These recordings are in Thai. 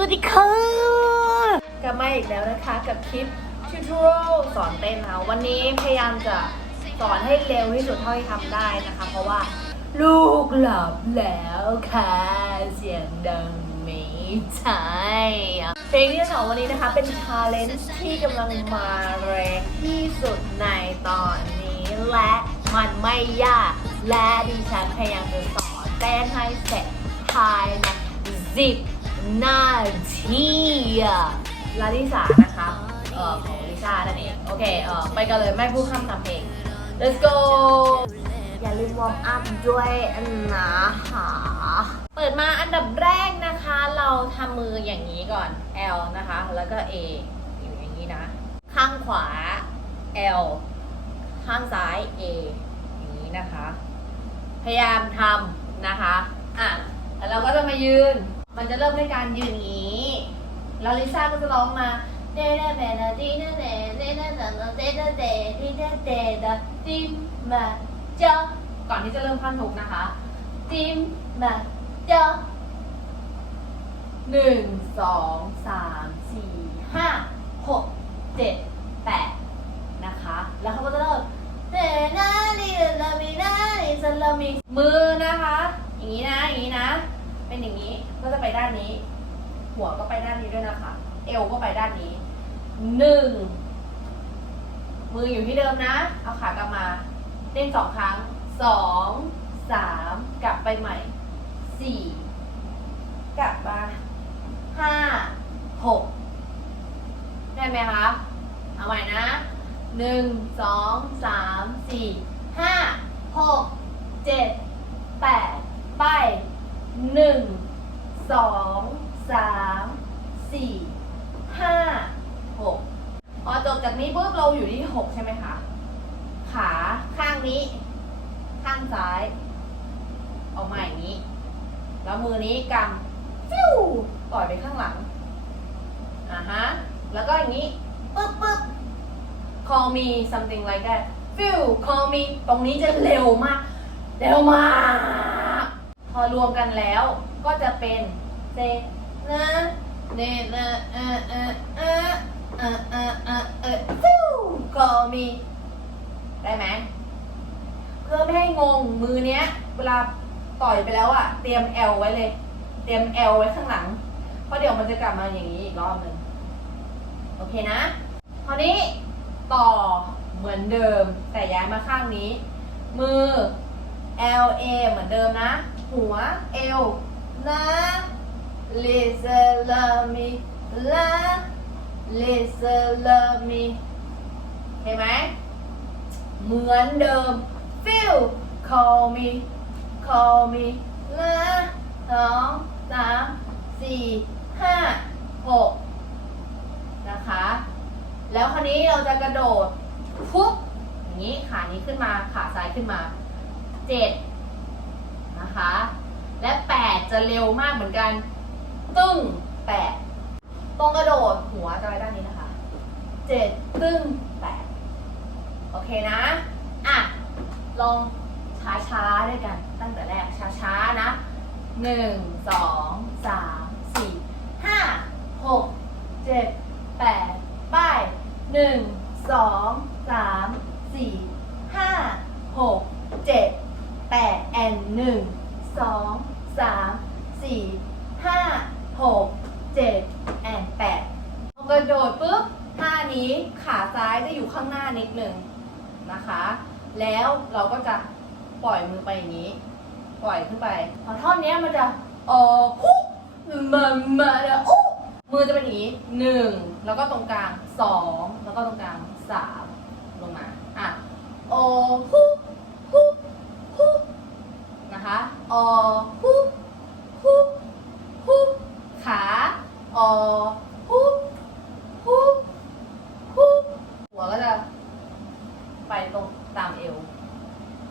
วัสดีค่ะกลับมาอีกแล้วนะคะกับคลิปทิวทอรสอนเต้นนะวันนี้พยายามจะสอนให้เร็วที่สุดเท่าที่ทำได้นะคะ เพราะว่า ลูกหลับแล้วค่ะ เสียงดังไม่ใช่เพลงที่สองวันนี้นะคะ เป็นชาเลนจ์ที่กำลังมาแรงที่สุดในตอนนี้และมันไม่ยากและดิฉันพยายามจะสอนเต้นให้เสร็จภายใน10 นาทีลาลิซานะคะเอ่อของลิซ่านั่นเอง โอเคเอ่อไปกันเลยไม่พูดคำตามเพลง let's go อย่าลืมวอร์มอัพด้วยนะคะเปิดมาอันดับแรกนะคะ เราทำมืออย่างนี้ก่อน L นะคะ แล้วก็ A อยู่อย่างนี้นะ ข้างขวา L ข้างซ้าย A อย่างนี้นะคะ พยายามทำนะคะ อะแล้วเราก็จะมายืน มันจะเริ่มด้วยการยืนอย่างนี้ แล้วลิซ่าก็จะร้องมาเดเดเบเดดีเดเดเดเดเดเดเดเดดีเดเดเดดิมมาเจาก่อนที่จะเริ่มท่อนฮุกนะคะดิมมาเจาหนึ่งสองสามสี่ห้าหกเจ็ดแปดนะคะ แล้วเขาก็จะเริ่มเดนาดีเดลามีนาดีซาลามีมือนะคะ อย่างนี้นะ เป็นอย่างนี้ก็จะไปด้านนี้ หัวก็ไปด้านนี้ด้วยนะคะ เอวก็ไปด้านนี้หนึ่งมืออยู่ที่เดิมนะ เอาขากลับมาเต้นสองครั้งสองสามกลับไปใหม่สี่กลับมาห้าหกได้ไหมคะ เอาใหม่นะหนึ่งสองสามสี่ห้า หก เจ็ด แปด ไป หนึ่ง สอง สาม สี่ ห้า หก พอจบจากนี้ปุ๊บเราอยู่ที่หกใช่ไหมคะ ขาข้างนี้ ข้างซ้าย ออกมาอย่างนี้ แล้วมือนี้กำฟิวปล่อยไปข้างหลัง อ่าฮะ แล้วก็อย่างนี้ ปึ๊บปึ๊บ call me something like that feel call me ตรงนี้จะเร็วมาก เร็วมาก พอรวมกันแล้วก็จะเป็นเซนะเนนะเออเออเออเออเออเออเออ feel call me ได้ไหมเพื่อไม่ให้งงมือเนี้ย เวลาต่อยไปแล้วอะเตรียม L ไว้เลย เตรียม L ไว้ข้างหลัง เพราะเดี๋ยวมันจะกลับมาอย่างนี้อีกรอบหนึ่งโอเคนะคราวนี้ต่อ เหมือนเดิม แต่ย้ายมาข้างนี้ มือ L A เหมือนเดิมนะ หัว L นะ listen love me ละ listen love me เห็นไหมเหมือนเดิม feel call me call me ละสองสามสี่ห้าหกนะคะ แล้วคราวนี้เราจะกระโดด ฟุบอย่างนี้ขานี้ขึ้นมาขาซ้ายขึ้นมาเจ็ดนะคะ และแปดจะเร็วมากเหมือนกัน ตึ้งแปดตรงกระโดดหัวจะไปด้านนี้นะคะเจ็ดตึ้งแปดโอเคนะ อะ ลองช้าๆด้วยกันตั้งแต่แรกช้าๆนะหนึ่งสองสามสี่ห้าหกเจ็ดแปดไปหนึ่งสอง สามสี่ห้าหกเจ็ดแปดแอนหนึ่งสองสามสี่ห้าหกเจ็ดแอนแปดพอกระโดดปุ๊บท่านี้ขาซ้ายจะอยู่ข้างหน้านิดหนึ่งนะคะ แล้วเราก็จะปล่อยมือไปอย่างนี้ ปล่อยขึ้นไป พอท่อนนี้มันจะออฮุมามาเอุมือจะเป็นอย่างนี้หนึ่งแล้วก็ตรงกลางสองแล้วก็ตรงกลางสาม ลงมา อะออฮุฮุฮุนะคะออฮุฮุฮุขาออฮุฮุฮุหัวก็จะไปตรงตามเอว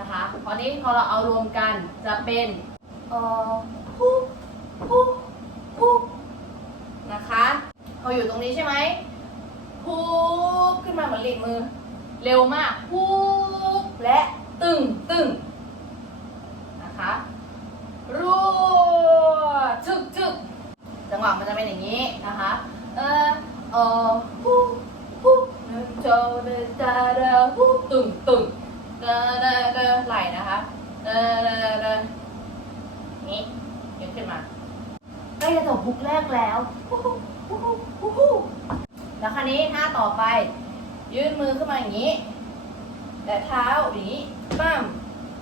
นะคะพอนี้พอเราเอารวมกันจะเป็นออฮู้ฮู้ฮู้นะคะพออยู่ตรงนี้ใช่ไหมฮูขึ้นมาเหมือนหลีดมือ เร็วมากฮู้และตึงตึงนะคะรัวชึกชึกจังหวะมันจะเป็นอย่างนี้นะคะเออเออฮู้ฮู้หนึ่งโจเดดาดาฮู้ตึงตึงเดาดาดาไหลนะคะเดาดาดานี้ยกขึ้นมาใกล้จะจบฮุกแรกแล้วฮู้ฮู้ฮู้ฮู้แล้วคราวนี้ท่าต่อไป ยื่นมือขึ้นมาอย่างนี้ แต่เท้าอย่างนี้ปั้ม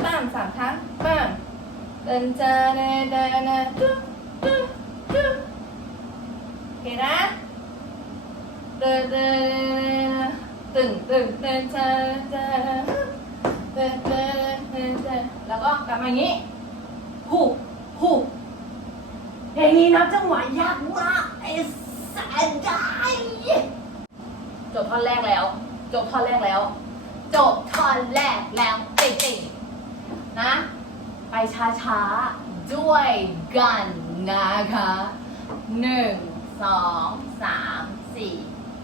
ปั้มสามครั้งปั้มเดินจาเนเดนตึ๊บตึ๊บตึ๊บโอเคนะเดินเดินตึงตึงเดินจาจาเดินเดินเดินเดินแล้วก็กลับมาอย่างนี้ฮู้ฮู้เพลงนี้นับจังหวะยากมากไอ้สันได้ จบท่อนแรกแล้ว จบท่อนแรกแล้ว จบท่อนแรกแล้วจริงๆนะ ไปช้าๆ ด้วยกันนะคะหนึ่งสองสามสี่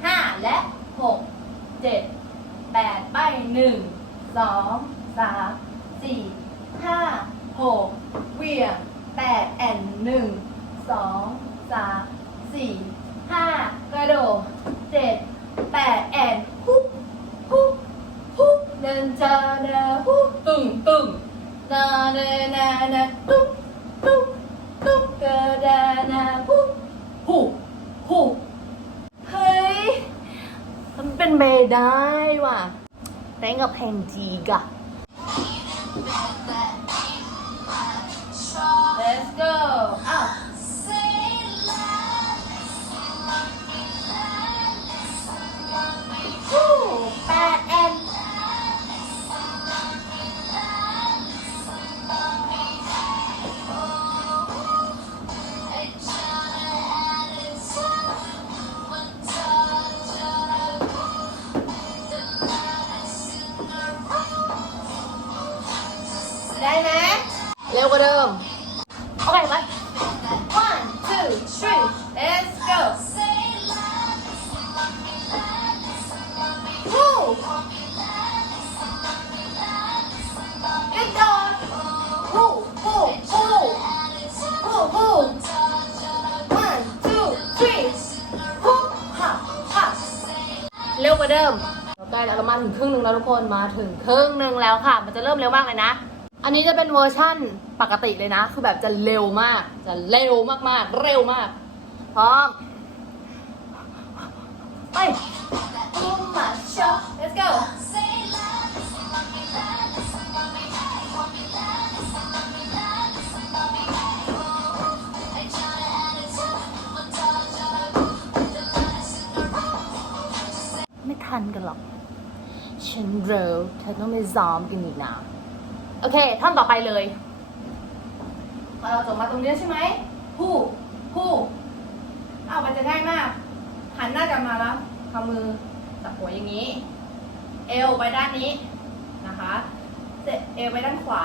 ห้าและหกเจ็ดแปดไปหนึ่งสองสามสี่ห้าหกเวียงแปดแอนหนึ่งสองสามสี่ห้ากระโดดเจ็ด แปดแอนฮุบฮุบฮูเดินจาเดาฮูตึงตึงนาเนนานาตุ๊บตุ๊บตุ๊กระดานาฮูฮูฮูเฮ้ย มันเป็นเบได้ว่ะแต่งกับเพลงจีกะ ได้ไหมเร็วกว่าเดิมโอเคไป one two three let's go ฮู้กระโดดฮู้ฮู้ฮู้ฮู้ฮู้ one two three ฮู้ฮ่าฮ่าเร็วกว่าเดิมเราใกล้แล้วเรามาถึงครึ่งหนึ่งแล้วทุกคนมาถึงครึ่งหนึ่งแล้วค่ะ มันจะเริ่มเร็วมากเลยนะ อันนี้จะเป็นเวอร์ชั่นปกติเลยนะ คือแบบจะเร็วมาก จะเร็วมากๆ เร็วมาก พร้อม ไปบูมมาโช let's go ไม่ทันกันหรอก ฉันเร็วเธอต้องไปซ้อมกันอีกนะ โอเค ท่อนต่อไปเลยพอเราจบมาตรงนี้ใช่ไหมผู้ผู้เอามันจะง่ายมาก หันหน้ากลับมาแล้วเอามือจับหัวอย่างนี้ เอวไปด้านนี้นะคะเจเอวไปด้านขวา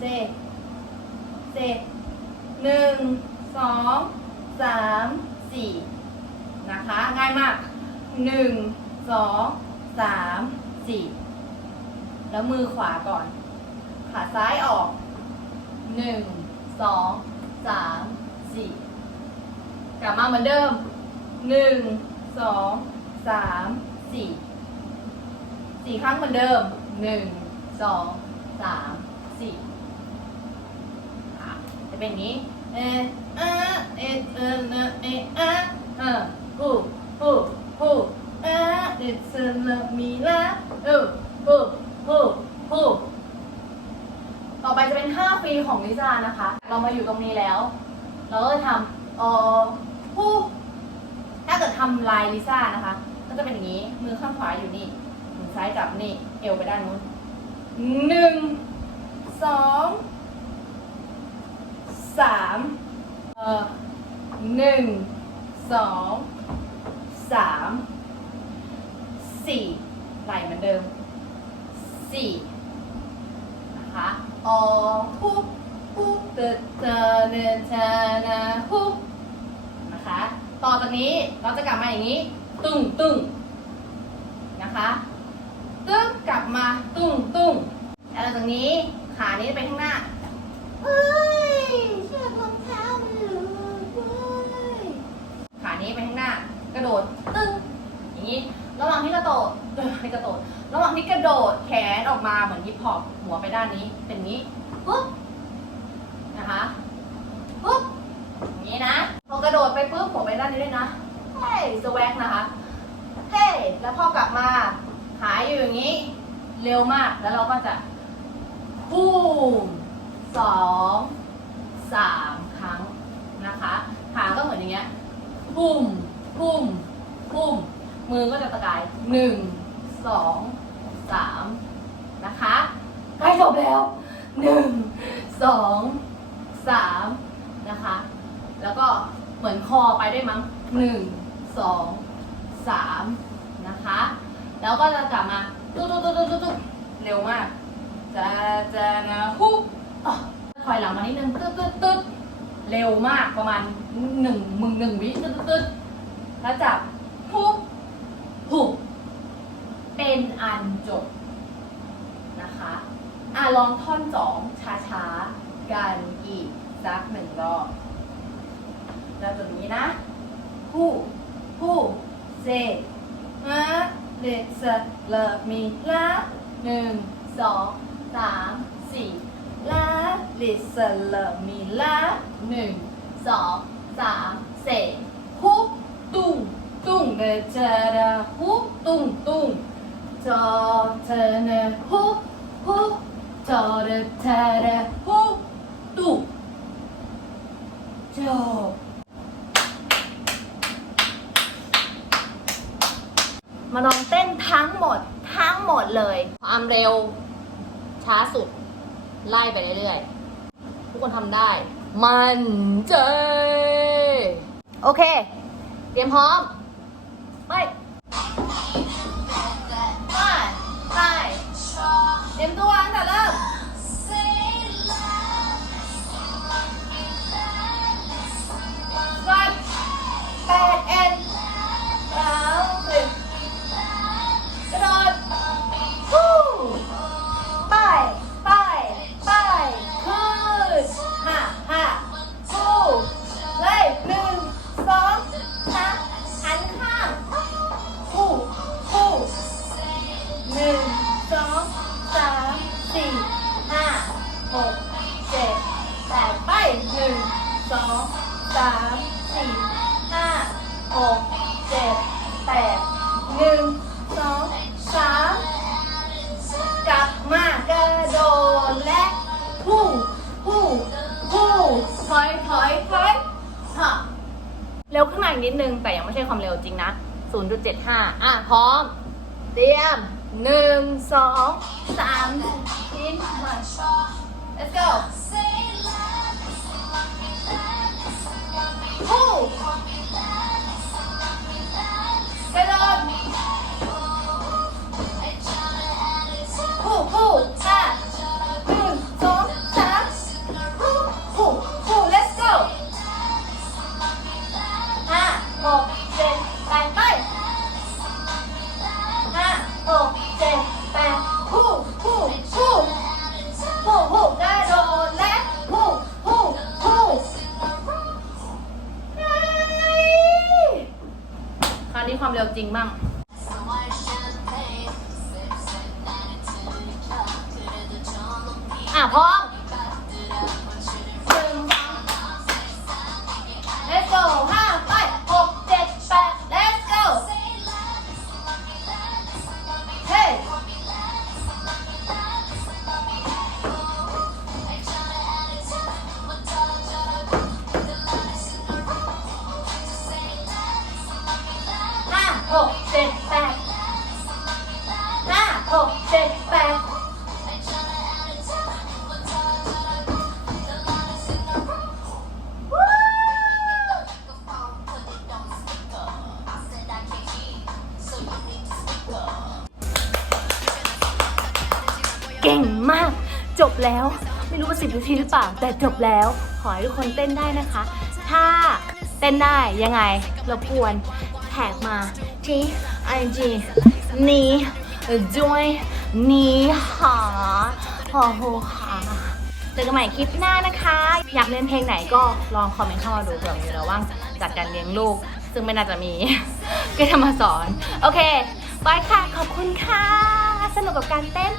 เจ เจหนึ่งสองสามสี่นะคะ ง่ายมากหนึ่งสองสามสี่แล้วมือขวาก่อน ขาซ้ายออก หนึ่ง สอง สาม สี่ กลับมาเหมือนเดิม หนึ่ง สอง สาม สี่ สี่ครั้งเหมือนเดิม หนึ่ง สอง สาม สี่อะจะเป็นอย่างนี้ เอเอเอเอเอเอเอเอฮูฮูฮูเอเดซลมีลาเออฮูฮูฮูต่อ ค่าฟรีของลิซ่านะคะ เรามาอยู่ตรงนี้แล้ว เราก็จะทำเออผู้ถ้าเกิดทำลายลิซ่านะคะ ก็จะเป็นอย่างนี้ มือข้างขวาอยู่นี่มือซ้ายจับนี่ เอวไปด้านนู้นหนึ่งสองสามเอ่อหนึ่งสองสามสี่ไหลเหมือนเดิมสี่ นะคะออฮุฮุเตเตเนเทนาฮุนะคะ ต่อจากนี้เราจะกลับมาอย่างนี้ ตึ้งตึ้งนะคะตึ้งกลับมาตุ้งตุ้งแล้วจากนี้ขานี้ไปข้างหน้าเฮ้ยเชือกรองเท้ามันหลุดเว้ยโดดตึ้งอย่างนี้ ระหว่างที่กระโดดเออไม่กระโดด ระหว่างที่กระโดดแขนออกมาเหมือนฮิปฮอป หัวไปด้านนี้เป็นงนี้ปุ๊บนะคะปุ๊บอย่างนี้นะพอกระโดดไปปุ๊บหัวไปด้านนี้ด้วยนะเฮ้ยสวักนะคะเฮ้ยแล้วพอกลับมาหายอยู่อย่างนี้ เร็วมากแล้วเราก็จะพูมสองสามครั้งนะคะขาก็เหมือนอย่างเงี้ยพุ่มพุ่มพุ่มมือก็จะตะกายหนึ่งสองสามนะคะ จบแล้วหนึ่งสองสามนะคะ แล้วก็เหมือนคอไปได้มั้งหนึ่งสองสามนะคะ แล้วก็จะกลับมาตุ๊ดตุ๊ดตุ๊ดตุ๊ดตุ๊ดเร็วมากจะจะนะฮุบอะถอยหลังมานิดนึงตุ๊ดตุ๊ดตุ๊ดเร็วมากประมาณหนึ่งมึงหนึ่งวิตุ๊ดตุ๊ดตุ๊ดแล้วจับฮุบหุบเป็นอันจบ อะลองท่อนสองช้าๆ กันอีกสักหนึ่งรอบแล้วแบบนี้นะฮู้ฮู้เซฮะเด็กสเลมีละหนึ่งสองสามสี่ละลิสเลมีละหนึ่งสองสามเสฮุบตุ้งตุ้งเดเจระฮุบตุ้งตุ้งจอเธอเนฮุบฮุบ จอเดเธอเนฮุบตุ้งจบมาลองเต้นทั้งหมดทั้งหมดเลยความเร็ว ช้าสุด ไล่ไปเรื่อยๆ ทุกคนทำได้ มันใจโอเค เตรียมพร้อม ไปไปไปเตรียมตัวตั้งแต่เริ่ม แนิดนึง แต่ยังไม่ใช่ความเร็วจริงนะ 0.75 อะ พร้อม เตรียมหนึ่งสองสามสี่มา let's go ควนี้ความเร็วจริงบ้าง อะพร้อม รือเปล่าแต่จบแล้ว ขอให้ทุกคนเต้นได้นะคะ ถ้าเต้นได้ยังไงรบกวนแท็กมาที่ IG นี้ด้วยนี้หาหอโหหาเจอกันใหม่คลิปหน้านะคะ อยากเล่นเพลงไหนก็ลองคอมเมนต์เข้ามาดูเผื่อมีราว่างจากการเลี้ยงลูก ซึ่งไม่น่าจะมีก็จะมาสอน โอเคบายค่ะ ขอบคุณค่ะ สนุกกับการเต้น